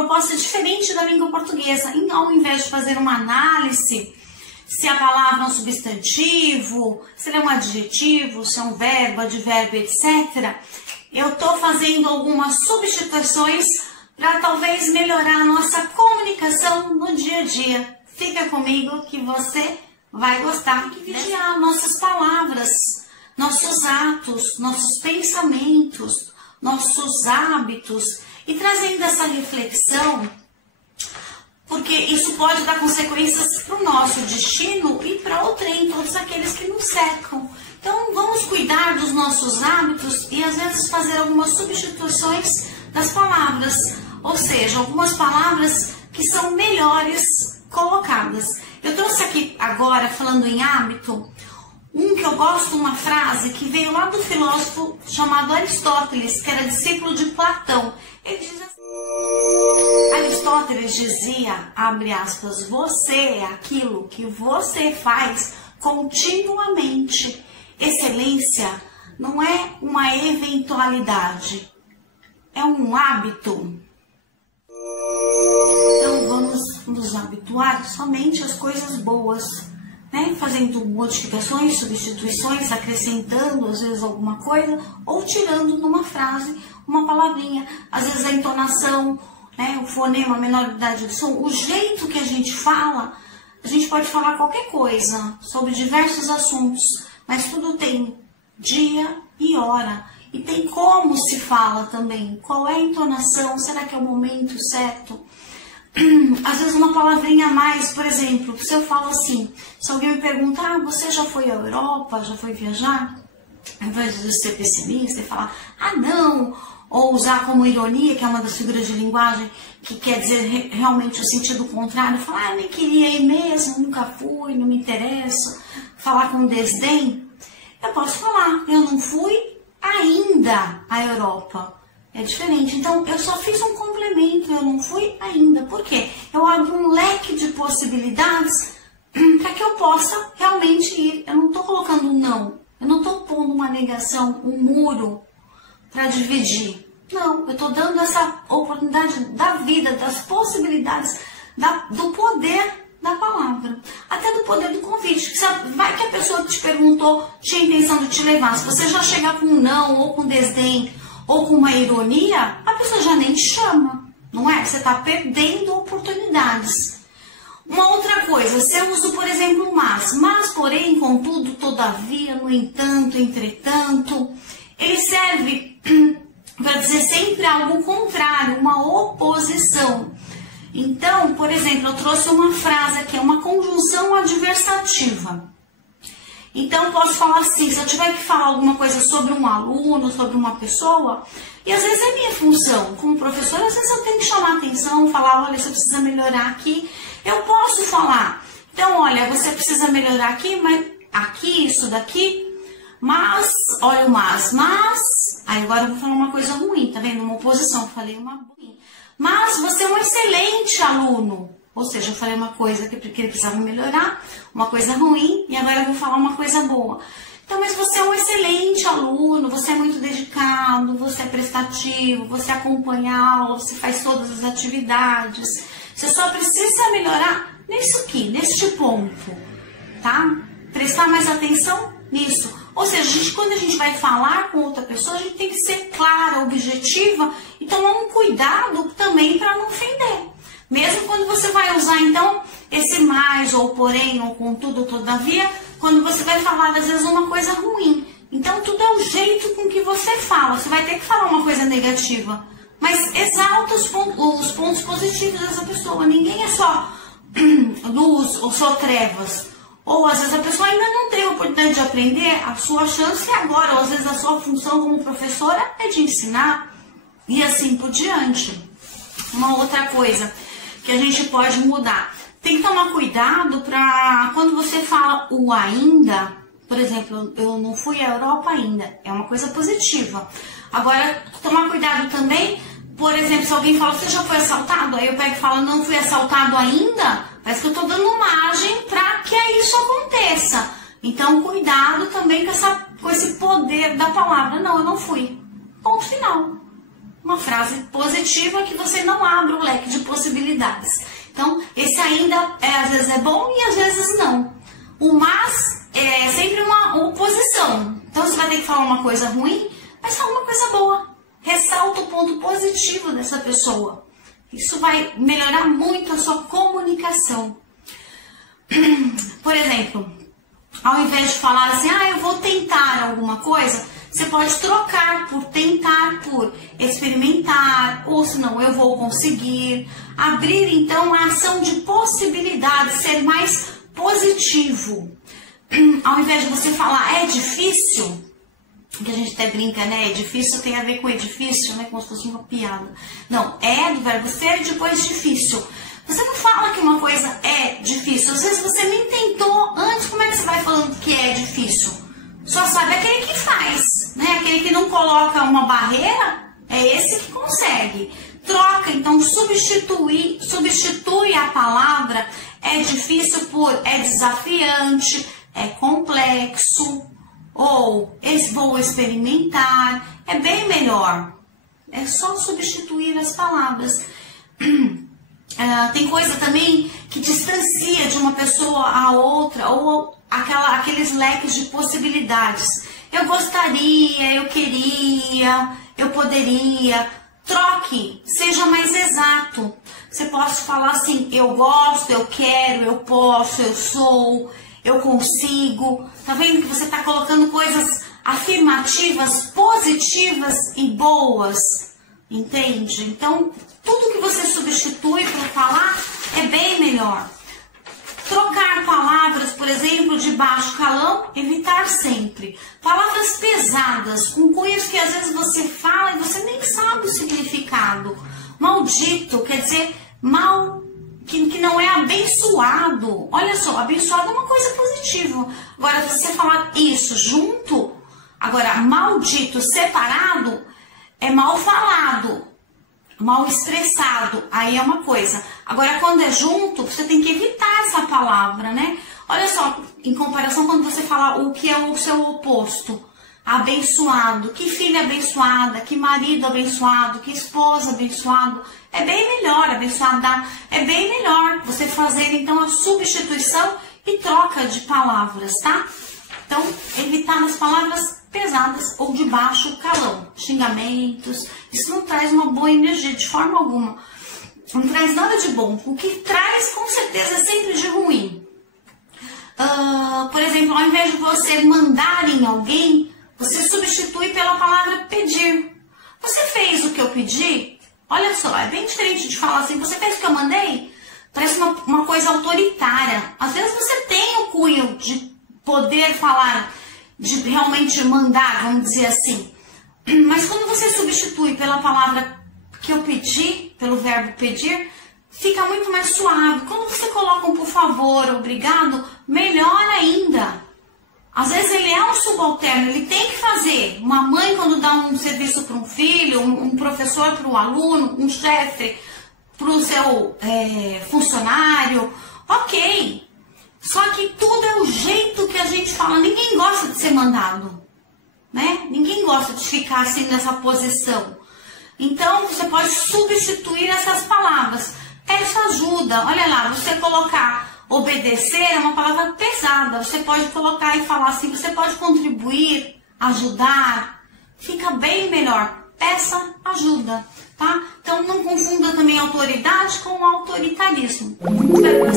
proposta diferente da língua portuguesa. Ao invés de fazer uma análise se a palavra é um substantivo, se ela é um adjetivo, se é um verbo, advérbio, etc., eu estou fazendo algumas substituições para talvez melhorar a nossa comunicação no dia a dia. Fica comigo que você vai gostar de vigiar nossas palavras, nossos atos, nossos pensamentos, nossos hábitos e trazendo essa reflexão, porque isso pode dar consequências para o nosso destino e para o trem, todos aqueles que nos cercam. Então vamos cuidar dos nossos hábitos e às vezes fazer algumas substituições das palavras, ou seja, algumas palavras que são melhores colocadas. Eu trouxe aqui agora, falando em hábito, que eu gosto, uma frase que veio lá do filósofo chamado Aristóteles, que era discípulo de Platão. Ele diz assim, Aristóteles dizia, abre aspas, você é aquilo que você faz continuamente. Excelência não é uma eventualidade, é um hábito. Então vamos nos habituar somente às coisas boas, né? Fazendo modificações, substituições, acrescentando às vezes alguma coisa ou tirando numa frase uma palavrinha. Às vezes a entonação, né? O fonema, a menoridade do som, o jeito que a gente fala, a gente pode falar qualquer coisa sobre diversos assuntos, mas tudo tem dia e hora. E tem como se fala também, qual é a entonação, será que é o momento certo? Às vezes uma palavrinha a mais, por exemplo, se eu falo assim, se alguém me perguntar, você já foi à Europa, já foi viajar? Ao invés de ser pessimista e falar, não, ou usar como ironia, que é uma das figuras de linguagem, que quer dizer realmente o sentido contrário, falar, nem queria ir mesmo, nunca fui, não me interessa, falar com desdém, eu posso falar, eu não fui ainda à Europa. É diferente. Então, eu só fiz um complemento, eu não fui ainda. Por quê? Eu abro um leque de possibilidades para que eu possa realmente ir. Eu não estou colocando um não. Eu não estou pondo uma negação, um muro para dividir. Não, eu estou dando essa oportunidade da vida, das possibilidades, do poder da palavra. Até do poder do convite. Vai que a pessoa que te perguntou tinha a intenção de te levar. Se você já chegar com um não ou com desdém, ou com uma ironia, a pessoa já nem te chama, não é? Você está perdendo oportunidades. Uma outra coisa, se eu uso, por exemplo, mas, porém, contudo, todavia, no entanto, entretanto, ele serve para dizer sempre algo contrário, uma oposição. Então, por exemplo, eu trouxe uma frase aqui, uma conjunção adversativa. Então, posso falar assim, se eu tiver que falar alguma coisa sobre um aluno, sobre uma pessoa, e às vezes é minha função, como professora, às vezes eu tenho que chamar a atenção, falar, olha, você precisa melhorar aqui, eu posso falar. Então, olha, você precisa melhorar aqui, mas aqui, isso daqui, mas, olha o mas, aí agora eu vou falar uma coisa ruim, tá vendo? Uma oposição, falei uma ruim. Mas você é um excelente aluno. Ou seja, eu falei uma coisa que ele precisava melhorar, uma coisa ruim, e agora eu vou falar uma coisa boa. Então, mas você é um excelente aluno, você é muito dedicado, você é prestativo, você acompanha a aula, você faz todas as atividades. Você só precisa melhorar nisso aqui, neste ponto, tá? Prestar mais atenção nisso. Ou seja, quando a gente vai falar com outra pessoa, a gente tem que ser clara, objetiva e tomar um cuidado também para não ofender. Mesmo quando você vai usar, então, esse mais, ou porém, ou contudo, ou todavia, quando você vai falar, às vezes, uma coisa ruim. Então, tudo é o jeito com que você fala. Você vai ter que falar uma coisa negativa, mas exalta os pontos positivos dessa pessoa. Ninguém é só luz ou só trevas. Ou, às vezes, a pessoa ainda não tem a oportunidade de aprender, a sua chance é agora. Ou, às vezes, a sua função como professora é de ensinar e assim por diante. Uma outra coisa que a gente pode mudar. Tem que tomar cuidado para quando você fala o ainda, por exemplo, eu não fui à Europa ainda, é uma coisa positiva. Agora, tomar cuidado também, por exemplo, se alguém fala, você já foi assaltado? Aí eu pego e falo, não fui assaltado ainda, parece que eu estou dando margem para que isso aconteça. Então, cuidado também com esse poder da palavra. Não, eu não fui. Ponto final. uma frase positiva que você não abre o leque de possibilidades. Então, esse ainda às vezes é bom e às vezes não. O mas é sempre uma oposição. Então, você vai ter que falar uma coisa ruim, mas fala uma coisa boa. Ressalta o ponto positivo dessa pessoa. Isso vai melhorar muito a sua comunicação. Por exemplo, ao invés de falar assim, eu vou tentar alguma coisa, você pode trocar por tentar, por experimentar, ou senão eu vou conseguir. Abrir então a ação de possibilidades, ser mais positivo. Ao invés de você falar é difícil, que a gente até brinca, né? É difícil tem a ver com edifício, né? Como se fosse uma piada. Não, é do verbo ser e depois difícil. Você não fala que uma coisa é difícil. Às vezes você nem tentou antes, como é que você vai falando que é difícil? Só sabe aquele que faz, né? Aquele que não coloca uma barreira, é esse que consegue. Troca, então substitui a palavra é difícil por é desafiante, é complexo, ou vou experimentar, é bem melhor. É só substituir as palavras. Tem coisa também que distancia de uma pessoa a outra, ou aqueles leques de possibilidades. Eu gostaria, eu queria, eu poderia. Troque, seja mais exato. Você pode falar assim, eu gosto, eu quero, eu posso, eu sou, eu consigo. Tá vendo que você está colocando coisas afirmativas, positivas e boas, entende? Então, tudo que você substitui por falar é bem melhor. Trocar palavras, por exemplo, de baixo calão, evitar sempre. Palavras pesadas, com cunhos que às vezes você fala e você nem sabe o significado. Maldito, quer dizer, mal, que não é abençoado. Olha só, abençoado é uma coisa positiva. Agora, você falar isso junto, agora, maldito separado, é mal falado. Mal expressado, aí é uma coisa. Agora, quando é junto, você tem que evitar essa palavra, né? Olha só, em comparação quando você fala o que é o seu oposto. Abençoado, que filha abençoada, que marido abençoado, que esposa abençoado. É bem melhor, abençoada, é bem melhor você fazer então a substituição e troca de palavras, tá? Então, evitar as palavras pesadas ou de baixo calão, xingamentos, isso não traz uma boa energia de forma alguma, não traz nada de bom. O que traz com certeza é sempre de ruim. Por exemplo, ao invés de você mandar em alguém, você substitui pela palavra pedir. Você fez o que eu pedi? Olha só, é bem diferente de falar assim, você fez o que eu mandei? Parece uma coisa autoritária. Às vezes você tem o cunho de poder falar, de realmente mandar, vamos dizer assim. Mas quando você substitui pela palavra que eu pedi, pelo verbo pedir, fica muito mais suave. Quando você coloca um por favor, obrigado, melhor ainda. Às vezes ele é um subalterno, ele tem que fazer. Uma mãe quando dá um serviço para um filho, um professor para um aluno, um chefe para o seu funcionário, ok. Só que tudo é o jeito que a gente fala. Ninguém gosta de ser mandado, né? Ninguém gosta de ficar assim nessa posição. Então, você pode substituir essas palavras. Peça ajuda. Olha lá, você colocar obedecer é uma palavra pesada. Você pode colocar e falar assim, você pode contribuir, ajudar. Fica bem melhor. Peça ajuda, tá? Então, não confunda também autoridade com autoritarismo. Espero que